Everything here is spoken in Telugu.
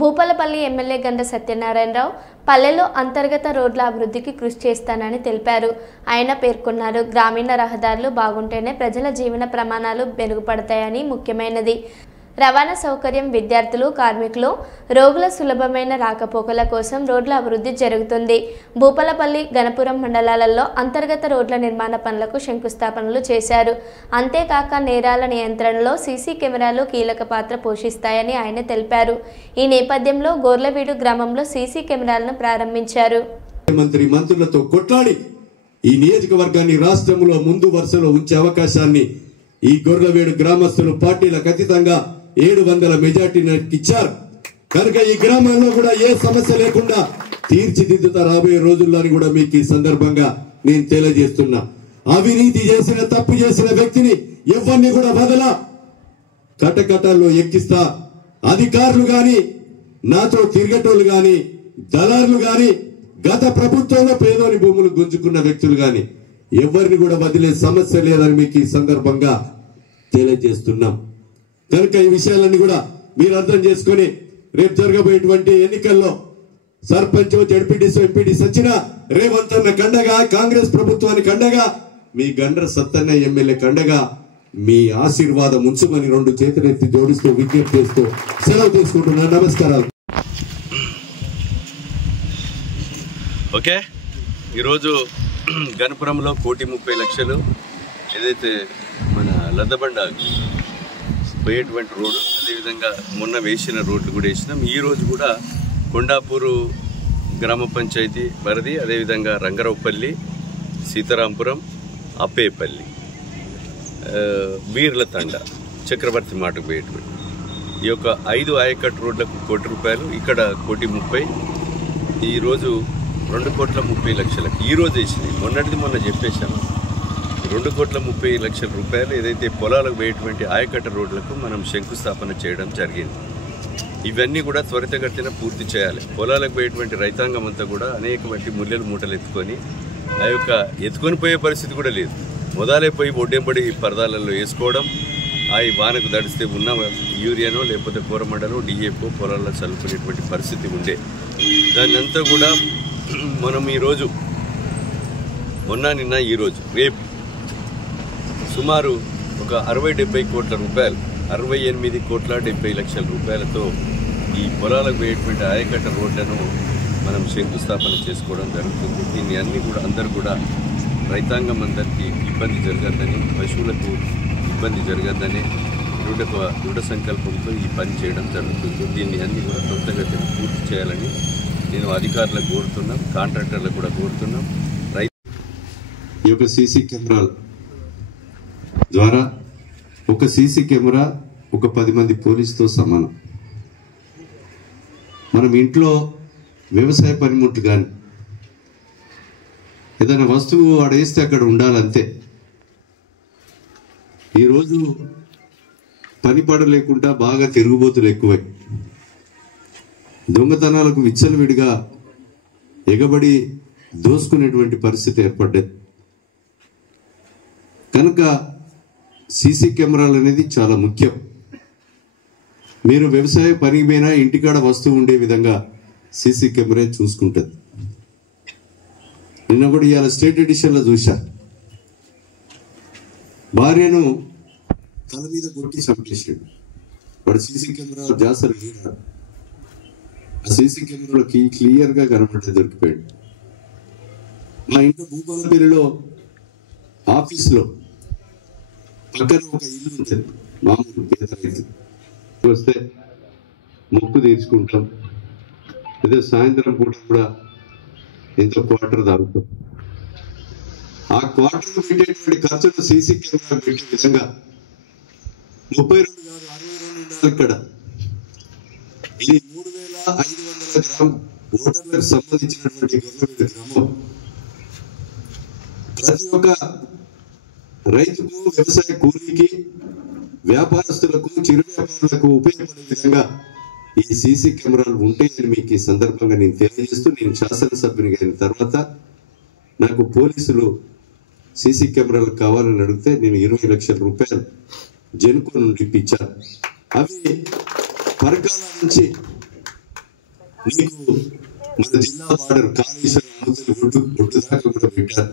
భూపాలపల్లి ఎమ్మెల్యే గండ్ర సత్యనారాయణరావు పల్లెల్లో అంతర్గత రోడ్ల అభివృద్ధికి కృషి చేస్తానని తెలిపారు. ఆయన పేర్కొన్నారు. గ్రామీణ రహదారులు బాగుంటేనే ప్రజల జీవన ప్రమాణాలు మెరుగుపడతాయని, ముఖ్యమైనది రవాణా సౌకర్యం, విద్యార్థులు, కార్మికులు, రోగుల సులభమైన రాకపోకల కోసం రోడ్ల అభివృద్ధి జరుగుతుంది. భూపాలపల్లి, గణపురం మండలాలలో అంతర్గత రోడ్ల నిర్మాణ పనులకు శంకుస్థాపనలు చేశారు. అంతేకాక నేరాల నియంత్రణలో సీసీ కెమెరాలు కీలక పాత్ర పోషిస్తాయని ఆయన తెలిపారు. ఈ నేపథ్యంలో గోర్లవీడు గ్రామంలో సీసీ కెమెరాలను ప్రారంభించారు. మంత్రులతో కొట్లాడి ఈ నియోజకవర్గాన్ని రాష్ట్రంలో ముందు వరుసలో ఉంచే అవకాశాన్ని ఈ గోర్లవీడు గ్రామస్తులు పార్టీలకు అతీతంగా 700 మెజార్టీని ఇచ్చారు. కనుక ఈ గ్రామంలో కూడా ఏ సమస్య లేకుండా తీర్చిదిద్దుతా రాబోయే రోజుల్లోని కూడా మీకు ఈ సందర్భంగా నేను తెలియజేస్తున్నా. అవినీతి చేసిన, తప్పు చేసిన వ్యక్తిని ఎవరిని కూడా వదలా, కటకటాల్లో ఎక్కిస్తా. అధికారులు గాని, నాతో తిరిగేటోళ్ళు గాని, దళారులు గాని, గత ప్రభుత్వంలో పేదోని భూములు గుంజుకున్న వ్యక్తులు గాని ఎవరిని కూడా వదిలే సమస్య లేదని మీకు ఈ సందర్భంగా తెలియజేస్తున్నాం. కనుక ఈ విషయాలన్నీ కూడా మీరు అర్థం చేసుకుని రేపు జరగబోయేటువంటి ఎన్నికల్లో సర్పంచ్, జడ్పీటీసీ, ఎంపీటీసీ వచ్చిన రేవంత్ అన్న కండగా, కాంగ్రెస్ ప్రభుత్వానికి అండగా, మీ గండ్ర సత్తన్న ఎమ్మెల్యే కండగా మీ ఆశీర్వాదం ఉంచుమని 2 చేతులెత్తి జోడిస్తూ విజ్ఞప్తి చేస్తూ సెలవు తీసుకుంటున్నాను. నమస్కారాలు. ఓకే, ఈరోజు గణపురంలో 1,30,00,000 ఏదైతే మన లద్దబండ పోయేటువంటి రోడ్డు, అదేవిధంగా మొన్న వేసిన రోడ్లు కూడా వేసినాం. ఈరోజు కూడా కొండాపూరు గ్రామ పంచాయతీ పరిధి, అదేవిధంగా రంగరావుపల్లి, సీతారాంపురం, అప్పేపల్లి, బీర్ల తండ, చక్రవర్తి మాటకు పోయేటువంటి ఈ యొక్క 5 ఆయకట్టు రోడ్లకు ₹1,00,00,000, ఇక్కడ 1,30,00,000, ఈరోజు 2,30,00,000 ఈరోజు వేసింది. మొన్న చెప్పేశాము. 2,30,00,000 రూపాయలు ఏదైతే పొలాలకు పోయేటువంటి ఆయకట్ట రోడ్లకు మనం శంకుస్థాపన చేయడం జరిగింది. ఇవన్నీ కూడా త్వరితగతిన పూర్తి చేయాలి. పొలాలకు పోయేటువంటి రైతాంగం అంతా కూడా అనేకమంది ముల్లెలు మూటలు ఎత్తుకొని పోయే పరిస్థితి కూడా లేదు. మొదలే పోయి ఒడ్డెంబడి పరదాలలో వేసుకోవడం, ఆ వానకు దడిస్తే ఉన్న యూరియానో లేకపోతే కూరమండలో డిఏపో పొలాల్లో చల్లుకునేటువంటి పరిస్థితి ఉండే. దాన్ని అంతా కూడా మనం ఈరోజు నిన్న ఈరోజు రేపు సుమారు ఒక 60-70 కోట్ల రూపాయలు, 68,70,00,000 రూపాయలతో ఈ పొలాలకు పోయేటువంటి ఆయకట్ట రోడ్లను మనం శంకుస్థాపన చేసుకోవడం జరుగుతుంది. దీన్ని అన్ని కూడా అందరూ కూడా రైతాంగం అందరికీ ఇబ్బంది జరగద్దని, పశువులకు ఇబ్బంది జరగద్దని దృఢ సంకల్పంతో ఈ పని చేయడం జరుగుతుంది. దీన్ని అన్ని కూడా త్వరితగతిన పూర్తి చేయాలని నేను అధికారులకు కోరుతున్నాం, కాంట్రాక్టర్లకు కూడా కోరుతున్నాం. ఈ యొక్క సీసీ కెమెరాల ద్వారా ఒక సీసీ కెమెరా ఒక 10 మంది పోలీసుతో సమానం. మనం ఇంట్లో వ్యవసాయ పనిముట్లు కానీ ఏదైనా వస్తువు ఆడేస్తే అక్కడ ఉండాలంతే. ఈరోజు పనిపాడ లేకుండా బాగా తిరుగుబోతులు ఎక్కువై దొంగతనాలకు విచ్చలవిడిగా ఎగబడి దోసుకునేటువంటి పరిస్థితి ఏర్పడ్డది. కనుక సీసీ కెమెరాలు అనేది చాలా ముఖ్యం. మీరు వ్యవసాయ పనికి పోయినా ఇంటికాడ వస్తువు ఉండే విధంగా సీసీ కెమెరా చూసుకుంటుంది. నిన్న కూడా ఇవాళ స్టేట్ ఎడిషన్లో చూశా, భార్యను తల మీద కొట్టి చంపేసాడు. వాడు సీసీ కెమెరా జాసర్ లేనాడు. ఆ సీసీ కెమెరాలకి క్లియర్గా కనబడి దొరికిపోయాడు. మా ఇంట్లో భూపాలపల్లిలో ఆఫీస్లో పక్కన ఒక ఇల్లు ఉంటుంది, మామూలు పేద రైతు వస్తే మొక్కు తీర్చుకుంటాం, ఏదో సాయంత్రం పూట కూడా ఎంతో క్వార్టర్ తాగుతాం. ఆ క్వార్టర్ పెట్టేటువంటి ఖర్చును సీసీ కెమెరా పెట్టే విధంగా 32 కాదు 62 ఉండాలి. ఇక్కడ ఇది 3,500 గ్రామం ఓటర్లకు సంబంధించినటువంటి గొర్రెల గ్రామం. ప్రతి ఒక్క రైతుకు, వ్యవసాయ కూలీకి, వ్యాపారస్తులకు, చిరు వ్యాపారులకు ఉపయోగపడే విధంగా ఈ సీసీ కెమెరాలు ఉంటాయని మీకు ఈ సందర్భంగా నేను తెలియజేస్తూ, నేను శాసనసభ్యునిగా అయిన తర్వాత నాకు పోలీసులు సీసీ కెమెరాలు కావాలని అడిగితే నేను 20 లక్షల రూపాయలు జెన్కో నుండి ఇప్పించాను. అవి పరకాల నుంచి నీకు మన జిల్లా బార్డర్ కాళేశ్వరం అవతలి ఒడ్డు దాకా కూడా పెట్టారు.